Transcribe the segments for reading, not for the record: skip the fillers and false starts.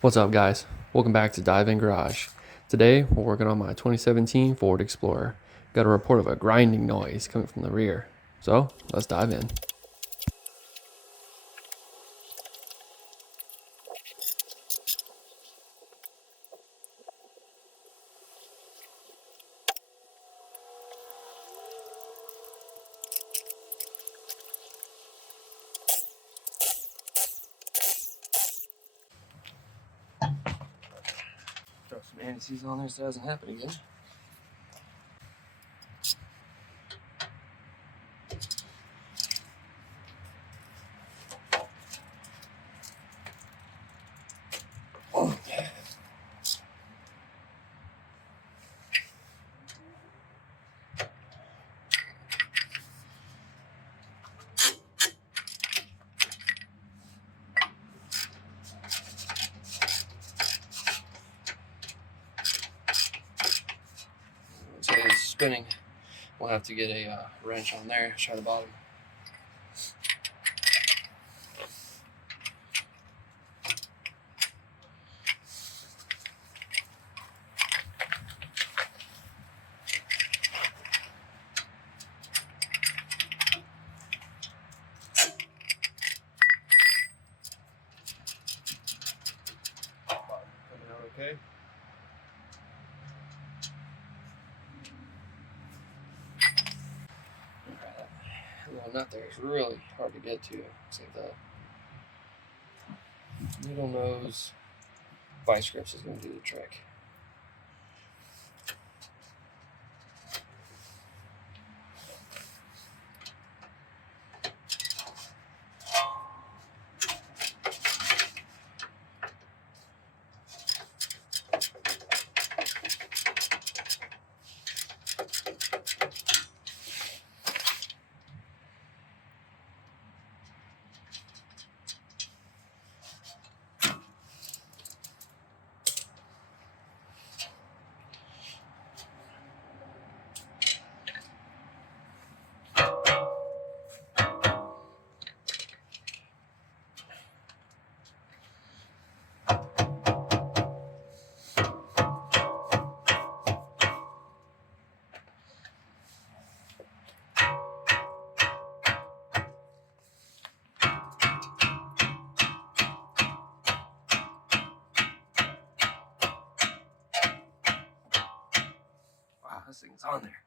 What's up, guys? Welcome back to Dive In Garage. Today we're working on my 2017 Ford Explorer. Got a report of a grinding noise coming from the rear. So let's dive in. Throw some anti-seize on there so it doesn't happen again. So it's spinning. We'll have to get a wrench on there, try the bottom. Coming out okay. That little nut there is really hard to get to. Looks like the needle nose vice grips is going to do the trick. Wow, this thing's on there.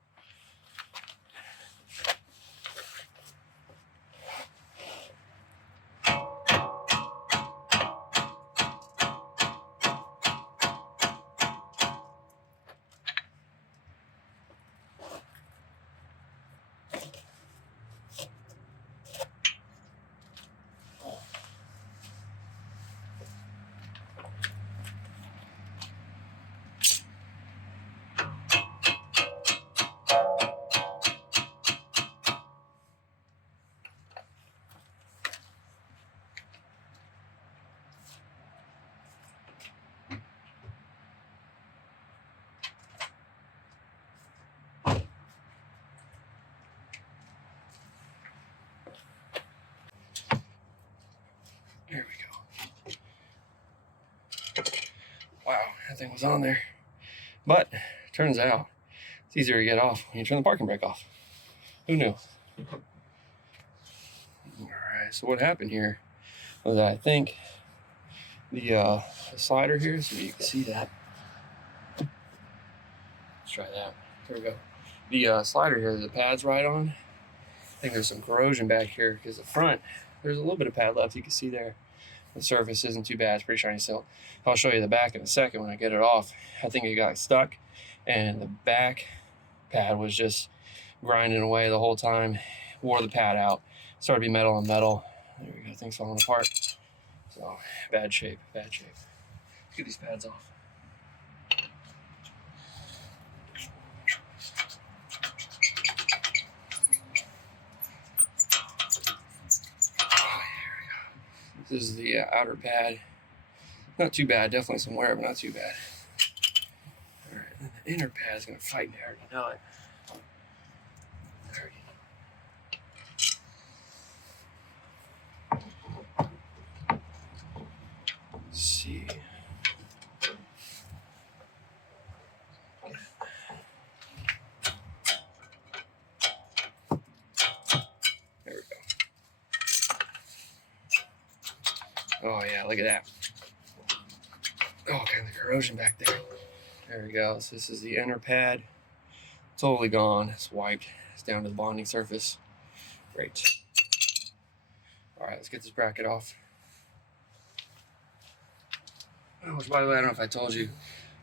There we go. Wow, that thing was on there. But turns out it's easier to get off when you turn the parking brake off. Who knew? Alright, so what happened here was that I think the slider here, so you can see that. Let's try that. There we go. The slider here, the pad's right on. I think there's some corrosion back here because the front, there's a little bit of pad left. You can see there. The surface isn't too bad. It's pretty shiny still. I'll show you the back in a second when I get it off. I think it got stuck and the back pad was just grinding away the whole time. Wore the pad out. Started to be metal on metal. There we go. Things falling apart. So bad shape, bad shape. Let's get these pads off. This is the outer pad. Not too bad, definitely some wear, but not too bad. All right, and the inner pad is gonna fight me, I already know it. Let's see. look at that. Oh, kind of corrosion back there. There we go. So this is the inner pad. Totally gone. It's wiped. It's down to the bonding surface. Great. All right, let's get this bracket off. Which, by the way, I don't know if I told you,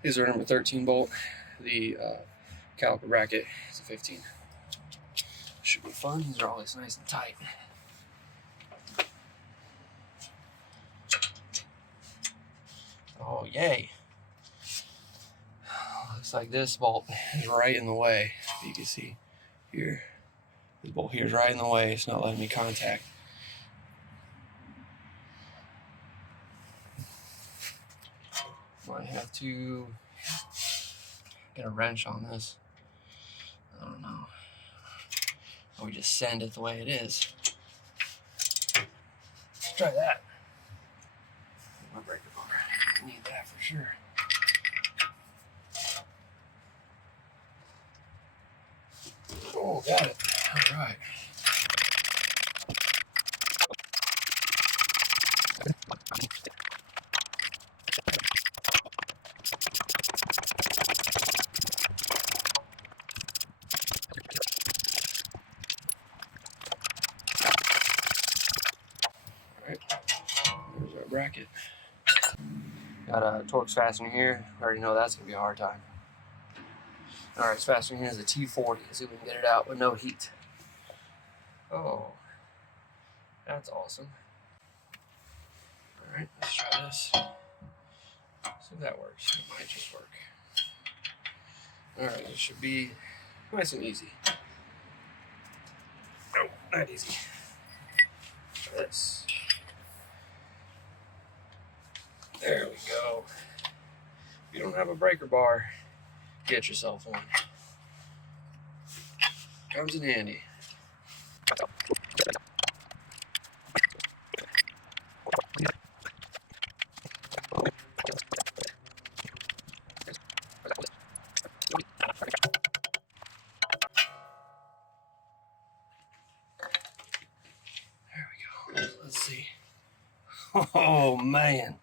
these are number 13 bolt. The caliper bracket is a 15. Should be fun. These are always nice and tight. Oh, yay. Looks like this bolt is right in the way. You can see here. This bolt here is right in the way. It's not letting me contact. Might have to get a wrench on this. I don't know. Or we just send it the way it is. Let's try that. My breaker bar. I need that for sure. Oh, got it. All right. Alright, there's our bracket. Got a Torx fastener here. I already know that's going to be a hard time. Alright, this fastener here is a T40. Let's see if we can get it out with no heat. Oh, that's awesome. Alright, let's try this. See if that works. It might just work. Alright, it should be nice and easy. No, not easy. Try this. There we go. If you don't have a breaker bar, get yourself one. Comes in handy. There we go. Let's see. Oh man.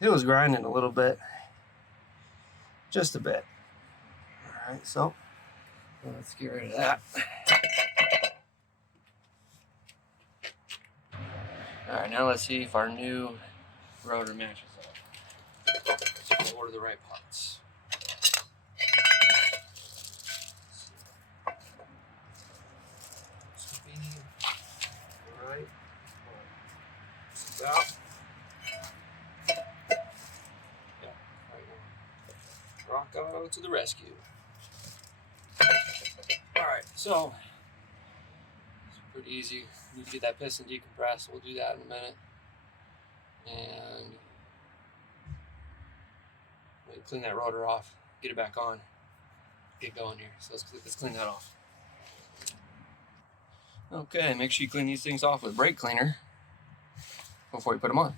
It was grinding a little bit. Just a bit. Alright, so let's get rid of that. Alright, now let's see if our new rotor matches up. So we'll order the right parts. Alright. About. Rocco to the rescue. Alright, so it's pretty easy. We need to get that piston decompressed. We'll do that in a minute. And we'll clean that rotor off, get it back on, get going here. So let's clean that off. Okay, make sure you clean these things off with brake cleaner before you put them on.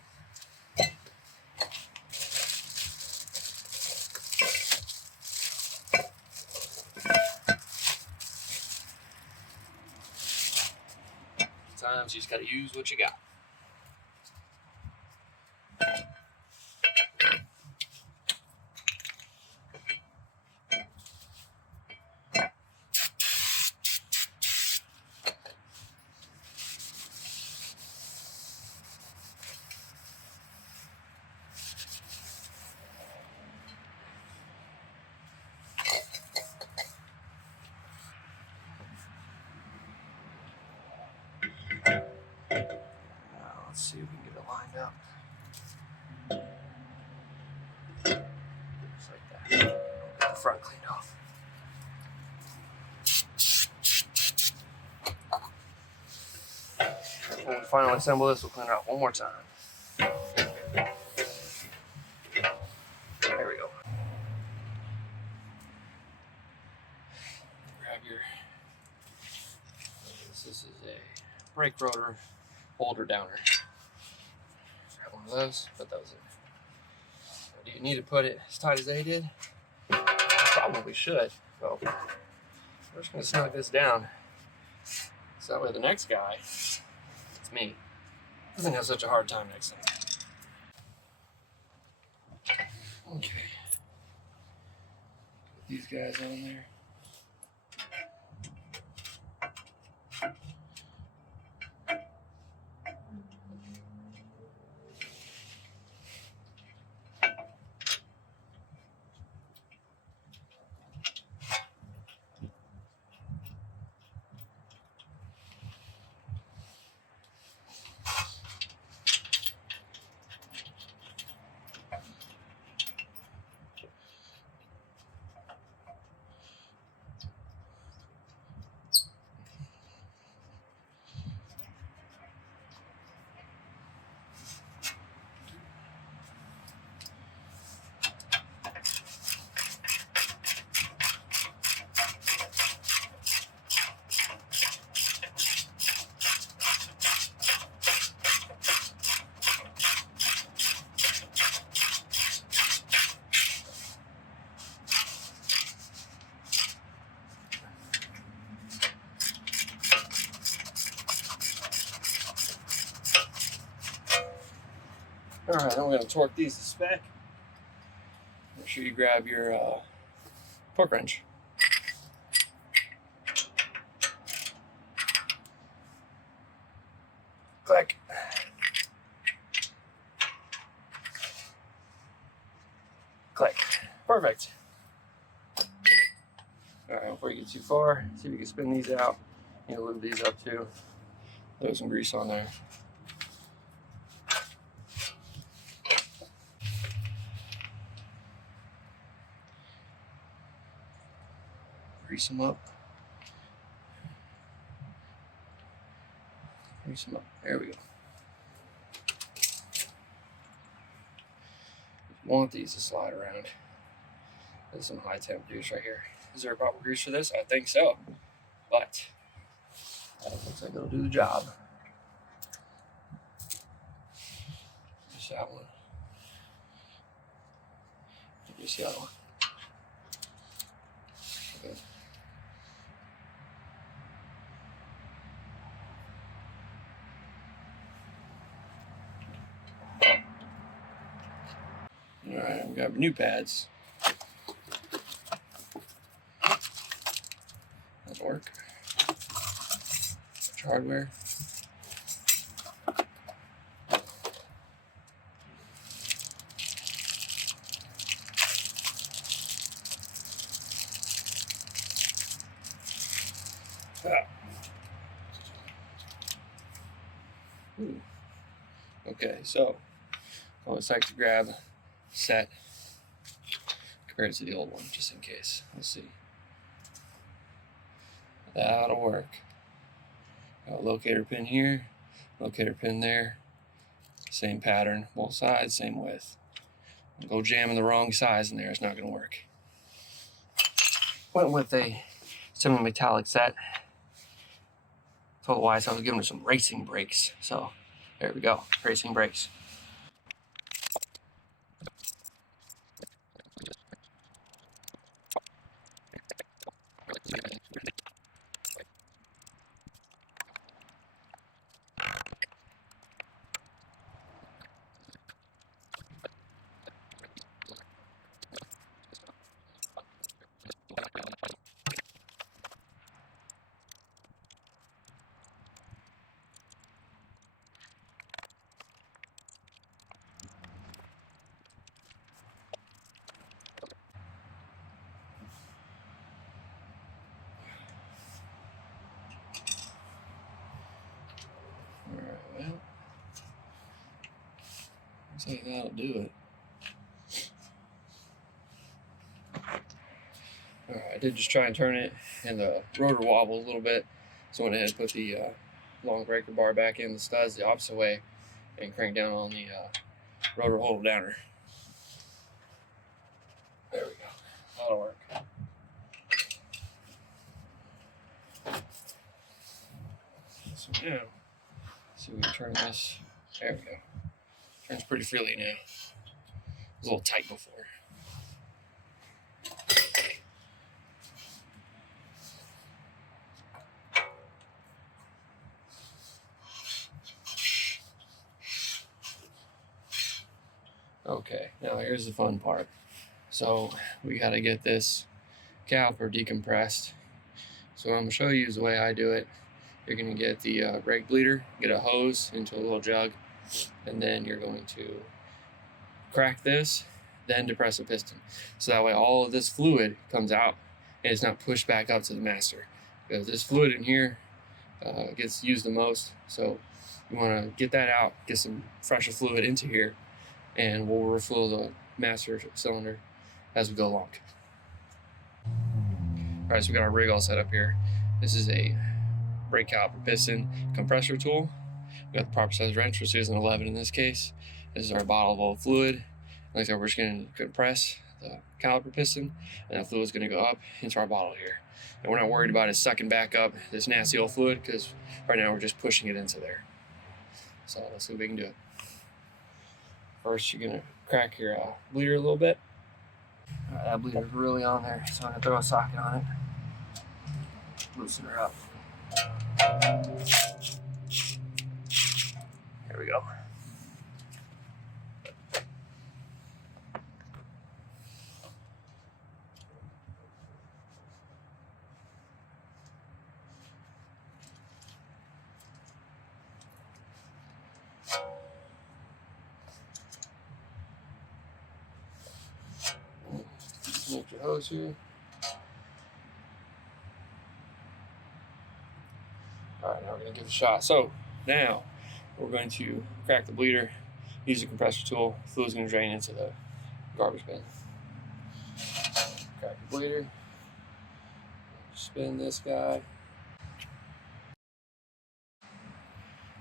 Sometimes you just gotta use what you got. Let's see if we can get it lined up. Just like that. Get the front cleaned off. When we finally assemble this, we'll clean it out one more time. There we go. Grab your. This is a brake rotor holder downer. Grab one of those, put those in. Do you need to put it as tight as they did? Probably should. So we're just going to snug this down. So that way the next guy, it's me, doesn't have such a hard time next time. Okay. Put these guys on there. Alright, then we're going to torque these to spec. Make sure you grab your torque wrench. Click. Click. Perfect. Alright, before you get too far, see if you can spin these out. You can lube these up too. Throw some grease on there. Grease them up. Grease them up. There we go. You want these to slide around. There's some high temp grease right here. Is there a proper grease for this? I think so. But looks like it'll do the job. Just that one. Just the other one. Okay. Alright, we got new pads. That'll work. Much hardware. Ooh. Okay, so I always like to grab a set compared to the old one, just in case. Let's see. That'll work. Got a locator pin here, locator pin there. Same pattern, both sides, same width. Go jamming the wrong size in there, it's not going to work. Went with a semi-metallic set. Told Wise I was giving her some racing brakes. So there we go, racing brakes. Well, looks like that'll do it. Alright, I did just try and turn it, and the rotor wobbled a little bit, so I went ahead and put the long breaker bar back in the studs the opposite way and cranked down on the rotor hold downer. There we go. That'll work. So now, see if we can turn this. There we go. Turns pretty freely now. It was a little tight before. Okay, now here's the fun part. So we got to get this caliper decompressed. So what I'm going to show you is the way I do it. You're going to get the brake bleeder, get a hose into a little jug, and then you're going to crack this, then depress the piston. So that way all of this fluid comes out and it's not pushed back up to the master. Because this fluid in here gets used the most. So you want to get that out, get some fresher fluid into here, and we'll refill the master cylinder as we go along. All right, so we got our rig all set up here. This is a brake caliper piston compressor tool. We got the proper size wrench, which is an 11 in this case. This is our bottle of old fluid. Like I said, we're just going to compress the caliper piston, and that fluid is going to go up into our bottle here. And we're not worried about it sucking back up this nasty old fluid, because right now we're just pushing it into there. So let's see if we can do it. First, you're going to crack your bleeder a little bit. All right, that bleeder's really on there, so I'm going to throw a socket on it. Loosen her up. Here we go. Disconnect your hose here. Alright, now we're going to give it a shot. So now we're going to crack the bleeder, use the compressor tool. Fluid's going to drain into the garbage bin. Crack the bleeder. Spin this guy.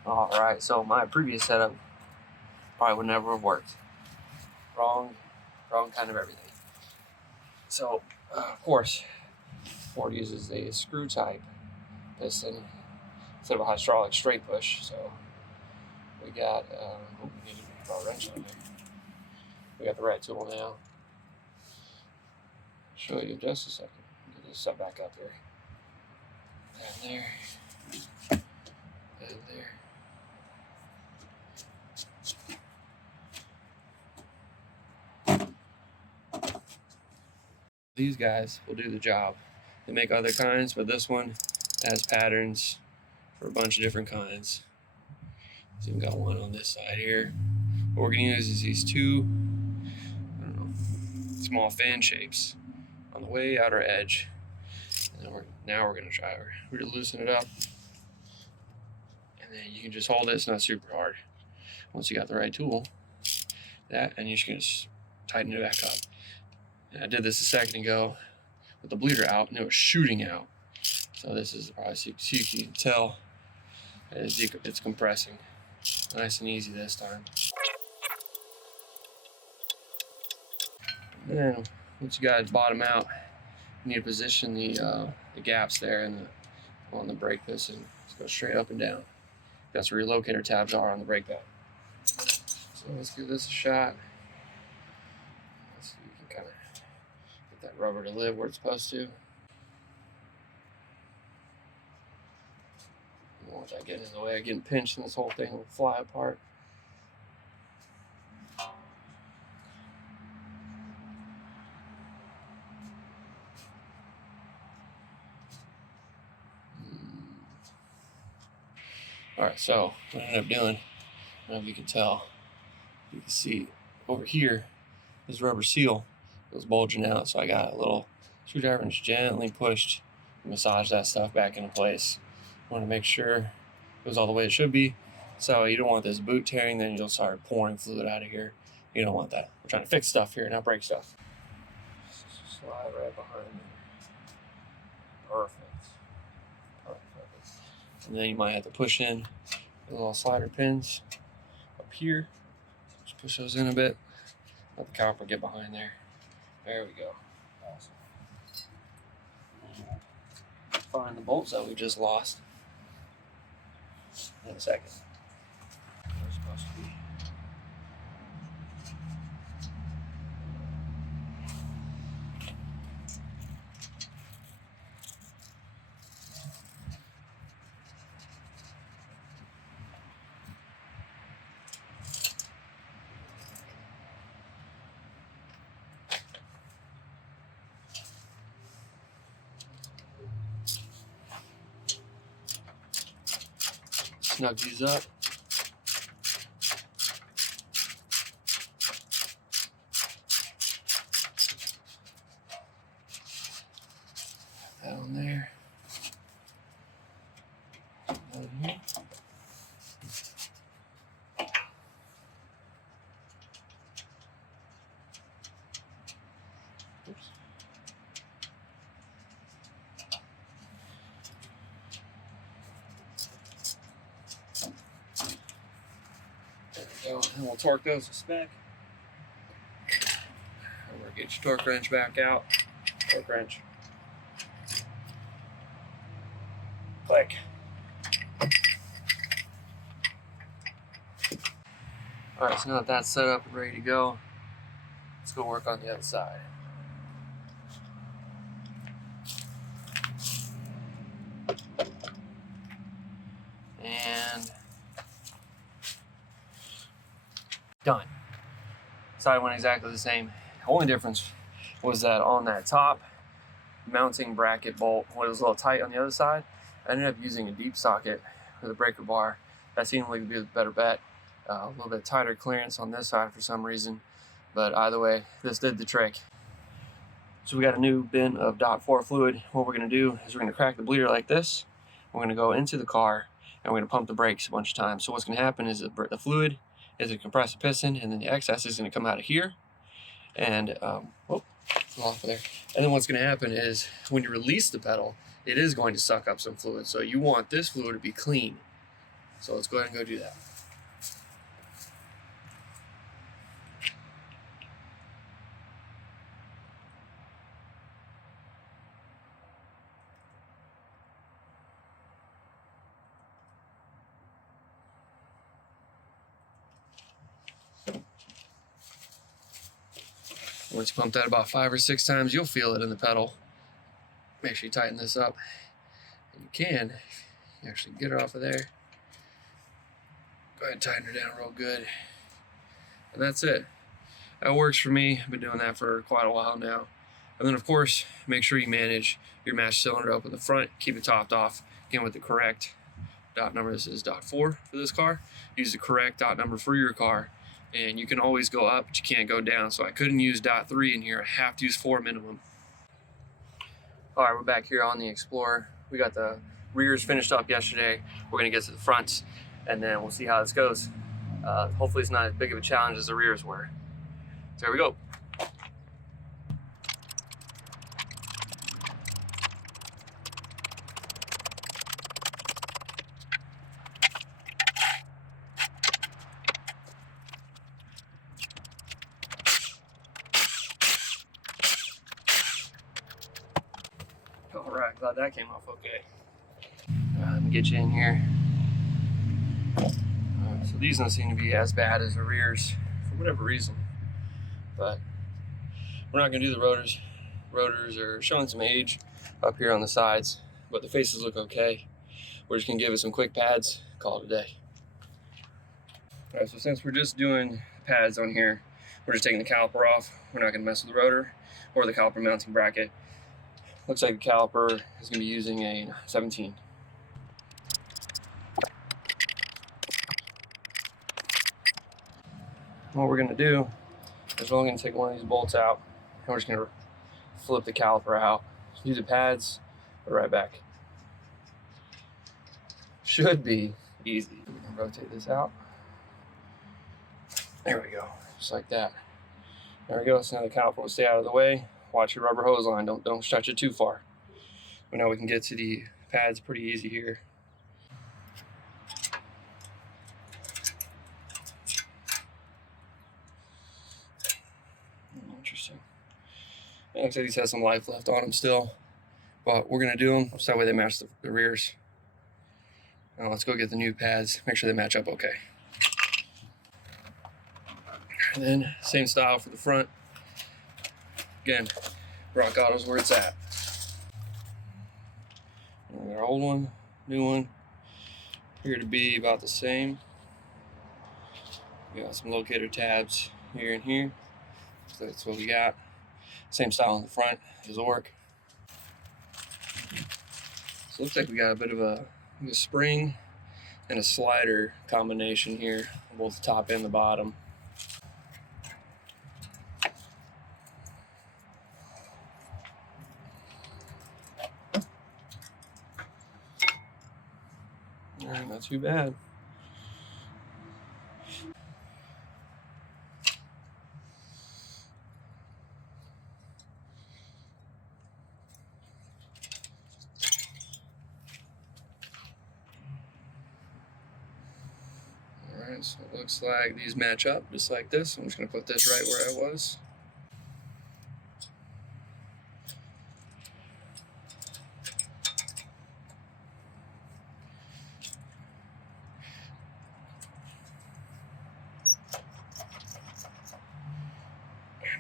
Alright, so my previous setup probably would never have worked. Wrong kind of everything. So, of course, Ford uses a screw type piston instead of a hydraulic straight push. So we got, we need to draw a wrench on there. We got the right tool now. I'll show you in just a second. Get this stuff back up there. And there. And there. These guys will do the job. They make other kinds, but this one has patterns for a bunch of different kinds. So we've got one on this side here. What we're going to use is these two, small fan shapes on the way outer edge. And then now we're going to try to loosen it up. And then you can just hold it. It's not super hard. Once you got the right tool, and you're just going to tighten it back up. And I did this a second ago with the bleeder out, and it was shooting out. So this is probably, so you can tell it's compressing. Nice and easy this time. And then once you guys bottom out, you need to position the gaps there on the brake piston. Just go straight up and down. That's where your locator tabs are on the brake pad. So let's give this a shot. Let's see if you can kind of get that rubber to live where it's supposed to. You don't want that getting in the way of getting pinched, and this whole thing will fly apart. Alright, so what I ended up doing, I don't know if you can tell, you can see over here, this rubber seal was bulging out, so I got a little screwdriver and just gently pushed and massaged that stuff back into place. I want to make sure it was all the way it should be, so you don't want this boot tearing, then you'll start pouring fluid out of here. You don't want that. We're trying to fix stuff here, not break stuff. Slide right behind there. Perfect. And then you might have to push in the little slider pins up here. Just push those in a bit. Let the caliper get behind there. There we go. Awesome. Find the bolts that we just lost in a second. They're supposed to be. snug these up. That on there. Over here. Oops. There we go. And we'll torque those to spec. And we'll get your torque wrench back out. Torque wrench. Click. Alright, so now that that's set up and ready to go, let's go work on the other side. And done. Side went exactly the same. The only difference was that on that top mounting bracket bolt, when it was a little tight on the other side, I ended up using a deep socket for the breaker bar. That seemed like to be a better bet. A little bit tighter clearance on this side for some reason, but either way, this did the trick. So we got a new bin of .4 fluid. What we're going to do is we're going to crack the bleeder like this. We're going to go into the car and we're going to pump the brakes a bunch of times. So what's going to happen is the fluid is a compressed piston, and then the excess is going to come out of here. And off of there. And then what's going to happen is when you release the pedal, it is going to suck up some fluid. So you want this fluid to be clean. So let's go ahead and go do that. Once you pump that about 5 or 6 times, you'll feel it in the pedal. Make sure you tighten this up. And you can. You actually get it off of there. Go ahead and tighten her down real good. And that's it. That works for me. I've been doing that for quite a while now. And then of course, make sure you manage your master cylinder up in the front. Keep it topped off. Again, with the correct dot number. This is .4 for this car. Use the correct dot number for your car. And you can always go up, but you can't go down. So I couldn't use .3 in here. I have to use 4 minimum. All right, we're back here on the Explorer. We got the rears finished up yesterday. We're gonna get to the fronts, and then we'll see how this goes. Hopefully it's not as big of a challenge as the rears were. So here we go. All right, glad that came off okay. Let me get you in here. So these don't seem to be as bad as the rears for whatever reason, but we're not gonna do the rotors. Rotors are showing some age up here on the sides, but the faces look okay. We're just gonna give it some quick pads, call it a day. All right, so since we're just doing pads on here, we're just taking the caliper off. We're not gonna mess with the rotor or the caliper mounting bracket. Looks like the caliper is going to be using a 17. What we're going to do is we're only going to take one of these bolts out, and we're just going to flip the caliper out. Use the pads, put it right back. Should be easy. Rotate this out. There we go, just like that. There we go. So now the caliper will stay out of the way. Watch your rubber hose line, don't stretch it too far. But now we can get to the pads pretty easy here. Interesting. It looks like these have some life left on them still, but we're gonna do them so that way they match the rears. Now let's go get the new pads, make sure they match up okay. And then same style for the front. Again, Rock Auto's where it's at. And our old one, new one, appear to be about the same. We got some locator tabs here and here. So that's what we got. Same style on the front as Orc. So it looks like we got a bit of a spring and a slider combination here, both the top and the bottom. Alright, not too bad. Alright, so it looks like these match up just like this. I'm just going to put this right where I was.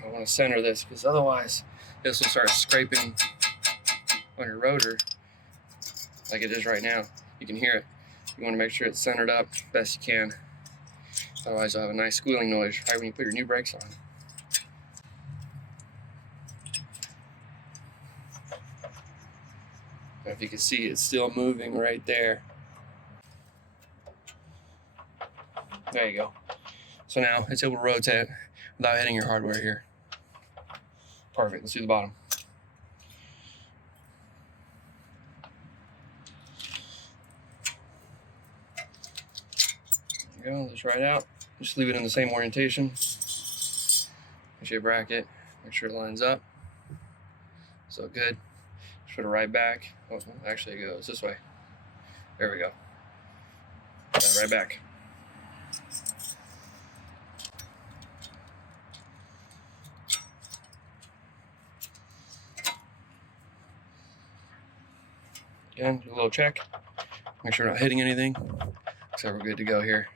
I want to center this because otherwise this will start scraping on your rotor like it is right now. You can hear it. You want to make sure it's centered up best you can. Otherwise you'll have a nice squealing noise right when you put your new brakes on. And if you can see, it's still moving right there. There you go. So now it's able to rotate without hitting your hardware here. Perfect. Let's do the bottom. There you go. Just right out. Just leave it in the same orientation. Make sure you bracket. Make sure it lines up. So good. Just put it right back. Oh, actually, it goes this way. There we go. Right back. Again, do a little check. Make sure we're not hitting anything. So we're good to go here.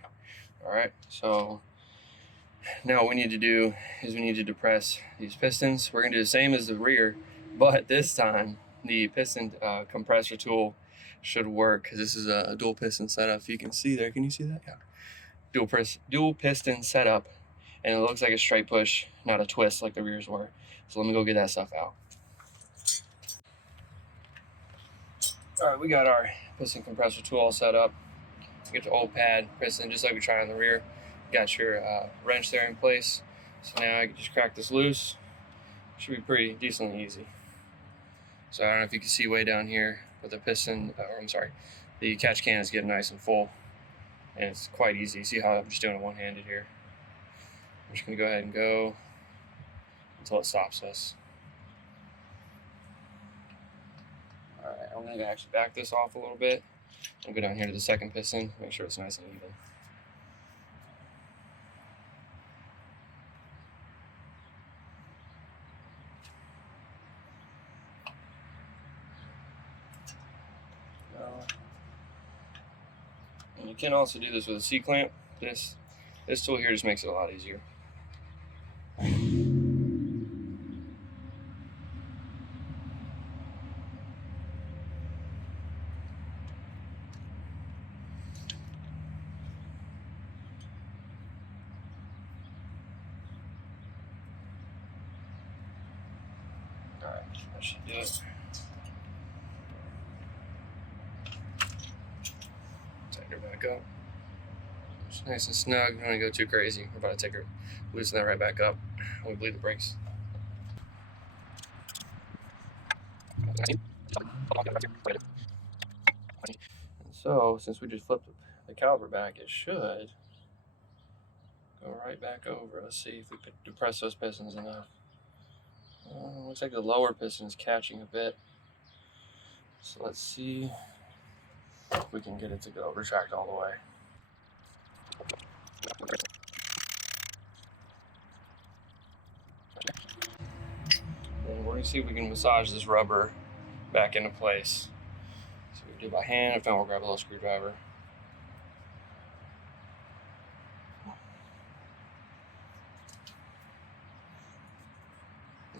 Alright, so now what we need to do is we need to depress these pistons. We're going to do the same as the rear, but this time the piston compressor tool should work because this is a dual piston setup. If you can see there, can you see that? Yeah. Dual piston setup, and it looks like a straight push, not a twist like the rears were. So let me go get that stuff out. Alright, we got our piston compressor tool all set up. Get your old pad piston just like we tried on the rear. Got your wrench there in place. So now I can just crack this loose. Should be pretty decently easy. So I don't know if you can see way down here, but the piston, or I'm sorry, the catch can is getting nice and full. And it's quite easy. See how I'm just doing it one-handed here. I'm just gonna go ahead and go until it stops us. Alright, I'm gonna actually back this off a little bit. I'll go down here to the second piston, make sure it's nice and even. And you can also do this with a C-clamp. This tool here just makes it a lot easier. Alright, that should do it. Take her back up. It's nice and snug. Don't want to go too crazy. We're about to take her, loosen that right back up. We bleed the brakes. And so, since we just flipped the caliper back, it should go right back over. Let's see if we could depress those pistons enough. Looks like the lower piston is catching a bit. So let's see if we can get it to go retract all the way. And we're going to see if we can massage this rubber back into place. So we do it by hand. If not, we'll grab a little screwdriver.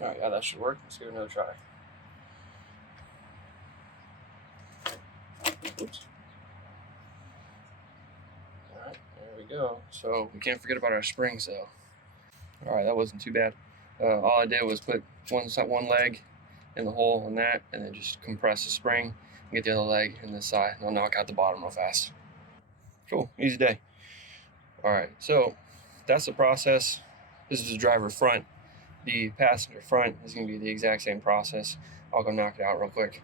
Alright, yeah, that should work. Let's give it another try. Oops. Alright, there we go. So we can't forget about our springs though. Alright, that wasn't too bad. All I did was put one leg in the hole in that, and then just compress the spring and get the other leg in this side. And I'll knock out the bottom real fast. Cool, easy day. All right, so that's the process. This is the driver front. The passenger front is going to be the exact same process. I'll go knock it out real quick.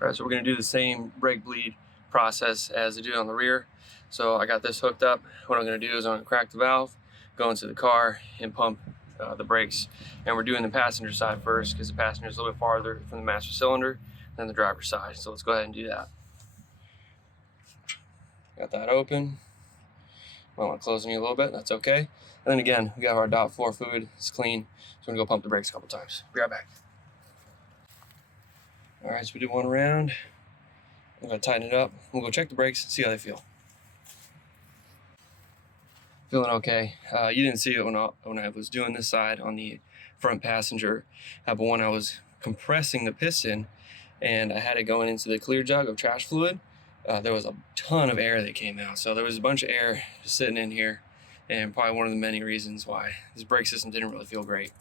All right, so we're going to do the same brake bleed process as I did on the rear. So I got this hooked up. What I'm going to do is I'm going to crack the valve, go into the car, and pump the brakes. And we're doing the passenger side first because the passenger is a little bit farther from the master cylinder than the driver's side. So let's go ahead and do that. Got that open. Might want to close it a little bit, that's okay. And then again, we got our .4 fluid, it's clean. So I'm gonna go pump the brakes a couple times. Be right back. All right, so we did one round. I'm gonna tighten it up. We'll go check the brakes and see how they feel. Feeling okay. You didn't see it when I was doing this side on the front passenger, but when I was compressing the piston and I had it going into the clear jug of trash fluid, there was a ton of air that came out. So there was a bunch of air just sitting in here, and probably one of the many reasons why this brake system didn't really feel great.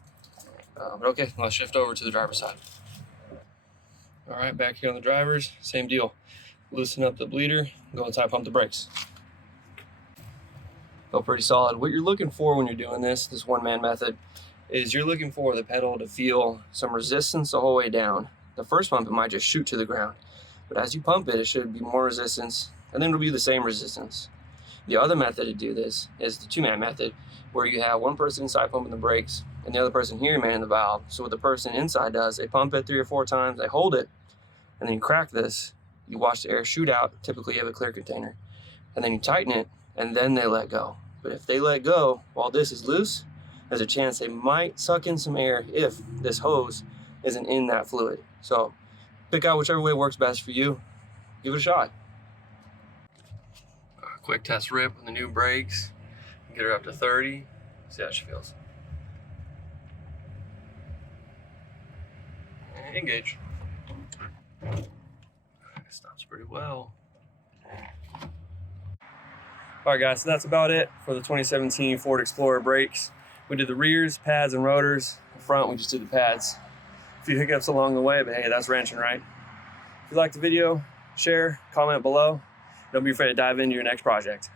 But okay, let's shift over to the driver's side. All right, back here on the driver's, same deal. Loosen up the bleeder, go inside, pump the brakes. Feel pretty solid. What you're looking for when you're doing this one-man method, is you're looking for the pedal to feel some resistance the whole way down. The first pump, it might just shoot to the ground. But as you pump it, it should be more resistance, and then it'll be the same resistance. The other method to do this is the two-man method, where you have one person inside pumping the brakes, and the other person here manning the valve. So what the person inside does, they pump it 3 or 4 times, they hold it, and then you crack this, you watch the air shoot out, typically you have a clear container, and then you tighten it, and then they let go. But if they let go while this is loose, there's a chance they might suck in some air if this hose isn't in that fluid. So pick out whichever way works best for you. Give it a shot. Quick test rip on the new brakes. Get her up to 30. See how she feels. And engage. Stops pretty well. Alright guys, so that's about it for the 2017 Ford Explorer brakes. We did the rears, pads, and rotors. The front, we just did the pads. A few hiccups along the way, but hey, that's wrenching, right? If you liked the video, share, comment below. Don't be afraid to dive into your next project.